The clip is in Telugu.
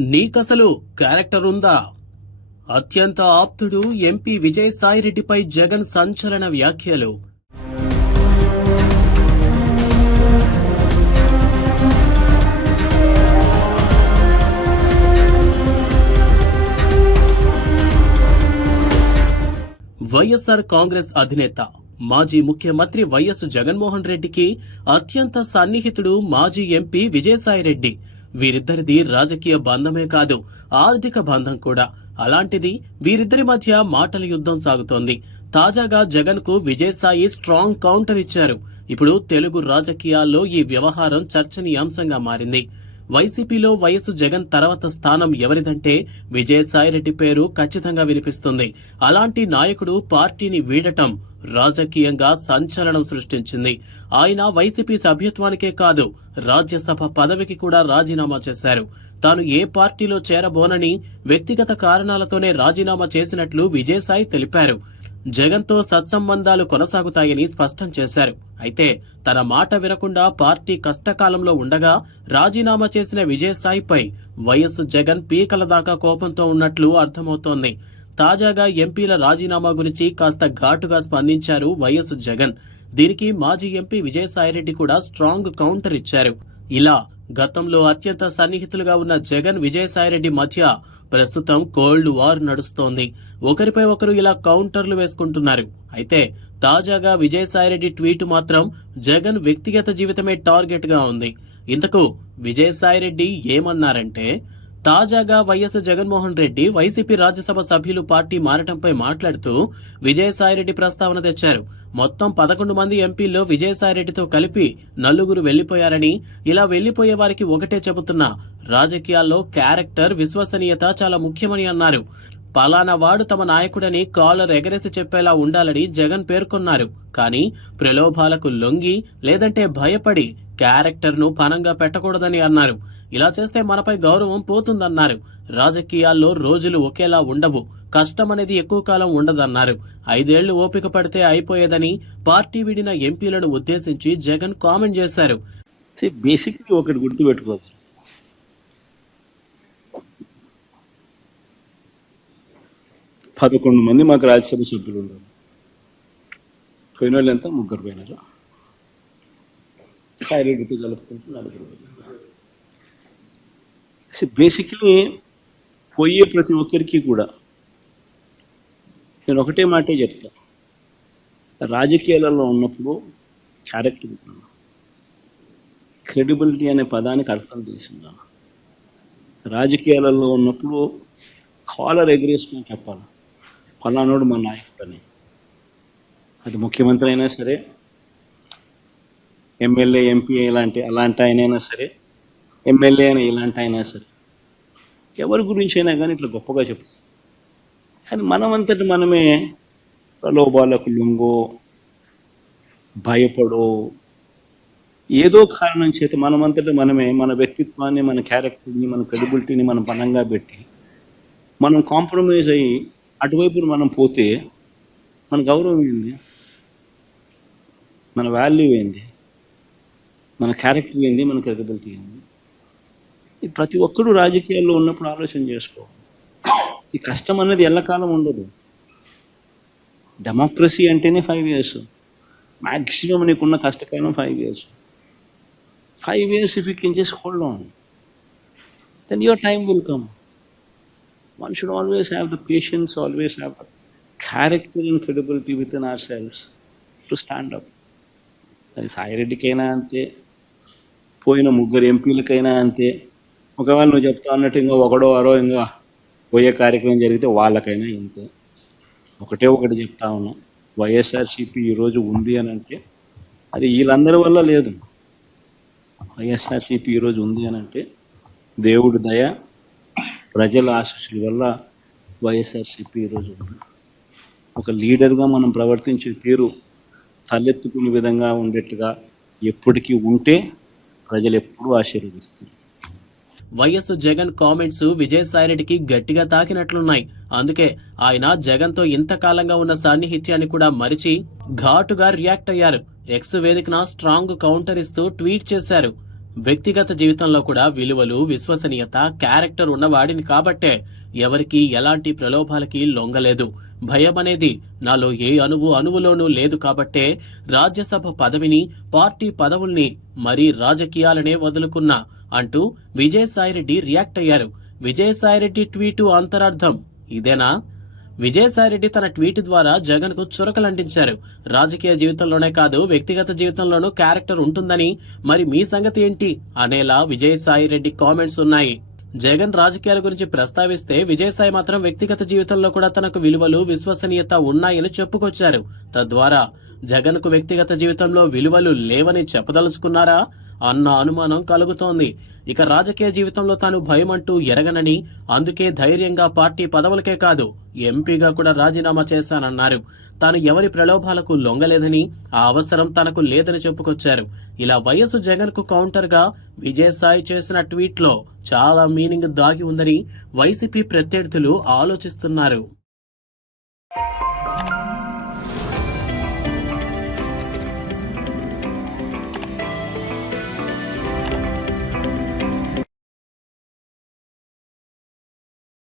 నీకసలు క్యారెక్టర్ ఉందా? అత్యంత ఆప్తుడు ఎంపీ విజయసాయిరెడ్డిపై జగన్ సంచలన వ్యాఖ్యలు. వైఎస్ఆర్ కాంగ్రెస్ అధినేత మాజీ ముఖ్యమంత్రి వైఎస్ జగన్మోహన్ రెడ్డికి అత్యంత సన్నిహితుడు మాజీ ఎంపీ విజయసాయిరెడ్డి వీరిద్దరిది రాజకీయ బంధమే కాదు ఆర్థిక బంధం కూడా. అలాంటిది వీరిద్దరి మధ్య మాటల యుద్ధం సాగుతోంది. తాజాగా జగన్కు విజయసాయి స్ట్రాంగ్ కౌంటర్ ఇచ్చారు. ఇప్పుడు తెలుగు రాజకీయాల్లో ఈ వ్యవహారం చర్చనీయాంశంగా మారింది. వైసీపీలో వైఎస్ జగన్ తర్వాత స్థానం ఎవరిదంటే విజయసాయిరెడ్డి పేరు ఖచ్చితంగా వినిపిస్తుంది. అలాంటి నాయకుడు పార్టీని వీడటం రాజకీయంగా సంచలనం సృష్టించింది. ఆయన వైసీపీ సభ్యత్వానికే కాదు రాజ్యసభ పదవికి కూడా రాజీనామా చేశారు. తాను ఏ పార్టీలో చేరబోనని వ్యక్తిగత కారణాలతోనే రాజీనామా చేసినట్లు విజయసాయి తెలిపారు. జగన్తో సత్సంబంధాలు కొనసాగుతాయని స్పష్టం చేశారు. అయితే తన మాట వినకుండా పార్టీ కష్టకాలంలో ఉండగా రాజీనామా చేసిన విజయసాయిపై వైఎస్ జగన్ పీకల దాకా కోపంతో ఉన్నట్లు అర్థమవుతోంది. తాజాగా ఎంపీల రాజీనామా గురించి కాస్త ఘాటుగా స్పందించారు వైఎస్ జగన్. దీనికి మాజీ ఎంపీ విజయసాయిరెడ్డి కూడా స్ట్రాంగ్ కౌంటర్ ఇచ్చారు. ఇలా గతంలో అత్యంత సన్నిహితులుగా ఉన్న జగన్ విజయసాయిరెడ్డి మధ్య ప్రస్తుతం కోల్డ్ వార్ నడుస్తోంది. ఒకరిపై ఒకరు ఇలా కౌంటర్లు వేసుకుంటున్నారు. అయితే తాజాగా విజయసాయిరెడ్డి ట్వీట్ మాత్రం జగన్ వ్యక్తిగత జీవితమే టార్గెట్గా ఉంది. ఇంతకు విజయసాయిరెడ్డి ఏమన్నారంటే తాజాగా వైఎస్ జగన్మోహన్ రెడ్డి వైసీపీ రాజ్యసభ సభ్యులు పార్టీ మారటంపై మాట్లాడుతూ విజయసాయిరెడ్డి ప్రస్తావన తెచ్చారు. మొత్తం పదకొండు మంది ఎంపీల్లో విజయసాయిరెడ్డితో కలిపి నలుగురు వెళ్ళిపోయారని ఇలా వెళ్ళిపోయే వారికి ఒకటే చెబుతున్నా రాజకీయాల్లో క్యారెక్టర్ విశ్వసనీయత చాలా ముఖ్యమని అన్నారు. పలానా వాడు తమ నాయకుడని కాలర్ ఎగరేసి చెప్పేలా ఉండాలని జగన్ పేర్కొన్నారు. కానీ ప్రలోభాలకు లొంగి లేదంటే భయపడి క్యారెక్టర్ను పనంగా పెట్టకూడదని అన్నారు. ఇలా చేస్తే మనపై గౌరవం పోతుందన్నారు. రాజకీయాల్లో రోజులు ఒకేలా ఉండవు. కష్టం అనేది ఎక్కువ కాలం ఉండదన్నారు. ఐదేళ్ళు ఓపిక పడితే అయిపోయేదని పార్టీ విడిన ఎంపీలను ఉద్దేశించి జగన్ కామెంట్ చేశారు. బేసిక్లీ ఒకటి గుర్తుపెట్టుకోవాలి. పదకొండు మంది మాకు రాజ్యసభ సభ్యులు ఉన్నారు పోయిన వాళ్ళు ఎంత? ముగ్గురు పోయినారు. సాయిరెడ్డితో కలుపుకుంటూ నలుగురు పోయినారు. అసలు బేసిక్లీ పోయే ప్రతి ఒక్కరికి కూడా నేను ఒకటే మాటే చెప్తా. రాజకీయాలలో ఉన్నప్పుడు క్యారెక్టర్ క్రెడిబిలిటీ అనే పదానికి అర్థం తెలిసిందా? రాజకీయాలలో ఉన్నప్పుడు కాలర్ ఎగరేసుకుని చెప్పాలి. ఫలానోడు మా నాయకుడని. అది ముఖ్యమంత్రి అయినా సరే ఎమ్మెల్యే ఎంపీ ఇలాంటి అలాంటి ఆయనైనా సరే ఎమ్మెల్యే అయినా ఇలాంటి అయినా సరే ఎవరి గురించి అయినా కానీ ఇట్లా గొప్పగా చెప్పు. కానీ మనమంతటి మనమే ప్రలోభాలకు లొంగో భయపడో ఏదో కారణం చేత మనమంతటి మనమే మన వ్యక్తిత్వాన్ని మన క్యారెక్టర్ని మన క్రెడిబిలిటీని మనం పనంగా పెట్టి మనం కాంప్రమైజ్ అయ్యి అటువైపు మనం పోతే మన గౌరవం ఏంది? మన వాల్యూ ఏంది? మన క్యారెక్టర్ ఏంది? మన క్రెడిబిలిటీ ఏంది? ప్రతి ఒక్కరూ రాజకీయాల్లో ఉన్నప్పుడు ఆలోచన చేసుకో. ఈ కష్టం అనేది ఎల్లకాలం ఉండదు. డెమోక్రసీ అంటేనే ఫైవ్ ఇయర్స్ మ్యాక్సిమం నీకున్న కష్టకాలం five years five years if you can just hold on then your time will come one should always have the patience, always have the character and credibility within ourselves to stand up. అది సాయిరెడ్డికైనా అంతే పోయిన ముగ్గురు ఎంపీలకైనా అంతే ఒకవేళ నువ్వు చెప్తా అన్నట్టు ఇంకా ఒకడో వారో ఇంకా పోయే కార్యక్రమం జరిగితే వాళ్ళకైనా ఇంతే. ఒకటే ఒకటి చెప్తా ఉన్నాం. వైఎస్ఆర్సీపీ ఈరోజు ఉంది అని అంటే అది వీళ్ళందరి వల్ల లేదు. వైఎస్ఆర్సీపీ ఈరోజు ఉంది అని అంటే దేవుడి దయ ప్రజల ఆశీస్సుల వల్ల వైఎస్ఆర్సీపీ ఈరోజు ఉంది. ఒక లీడర్గా మనం ప్రవర్తించే తీరు తలెత్తుకునే విధంగా ఉండేట్టుగా ఎప్పటికీ ఉంటే ప్రజలు ఎప్పుడూ ఆశీర్వదిస్తారు. వైఎస్ జగన్ కామెంట్స్ విజయసాయిరెడ్డికి గట్టిగా తాకినట్లున్నాయి. అందుకే ఆయన జగన్తో ఇంతకాలంగా ఉన్న సాన్నిహిత్యాన్ని కూడా మరిచి ఘాటుగా రియాక్ట్ అయ్యారు. ఎక్స్ వేదికన స్ట్రాంగ్ కౌంటర్ ఇస్తూ ట్వీట్ చేశారు. వ్యక్తిగత జీవితంలో కూడా విలువలు విశ్వసనీయత క్యారెక్టర్ ఉన్నవాడిని కాబట్టే ఎవరికీ ఎలాంటి ప్రలోభాలకి లొంగలేదు. భయం అనేది నాలో ఏ అణువు అణువులోనూ లేదు కాబట్టే రాజ్యసభ పదవిని పార్టీ పదవుల్ని మరీ రాజకీయాలనే వదులుకున్నా అంటూ విజయసాయిరెడ్డి రియాక్ట్ అయ్యారు. విజయసాయిరెడ్డి ట్వీటు అంతరార్థం ఇదేనా? విజయసాయిరెడ్డి తన ట్వీట్ ద్వారా జగన్కు చురకలంటించారు. రాజకీయ జీవితంలోనే కాదు వ్యక్తిగత జీవితంలోనూ క్యారెక్టర్ ఉంటుందని మరి మీ సంగతి ఏంటి? అనేలా విజయసాయిరెడ్డి కామెంట్స్ ఉన్నాయి. జగన్ రాజకీయాల గురించి ప్రస్తావిస్తే విజయసాయి మాత్రం వ్యక్తిగత జీవితంలో కూడా తనకు విలువలు విశ్వసనీయత ఉన్నాయని చెప్పుకొచ్చారు. తద్వారా జగన్కు వ్యక్తిగత జీవితంలో విలువలు లేవని చెప్పదలుచుకున్నారా? అన్న అనుమానం కలుగుతోంది. ఇక రాజకీయ జీవితంలో తాను భయం అంటూ ఎరగనని అందుకే ధైర్యంగా పార్టీ పదవులకే కాదు ఎంపీగా కూడా రాజీనామా చేశానన్నారు. తాను ఎవరి ప్రలోభాలకు లొంగలేదని ఆ అవసరం తనకు లేదని చెప్పుకొచ్చారు. ఇలా వైఎస్ జగన్కు కౌంటర్గా విజయసాయి చేసిన ట్వీట్లో చాలా మీనింగ్ దాగి ఉందని వైసీపీ ప్రత్యర్థులు ఆలోచిస్తున్నారు.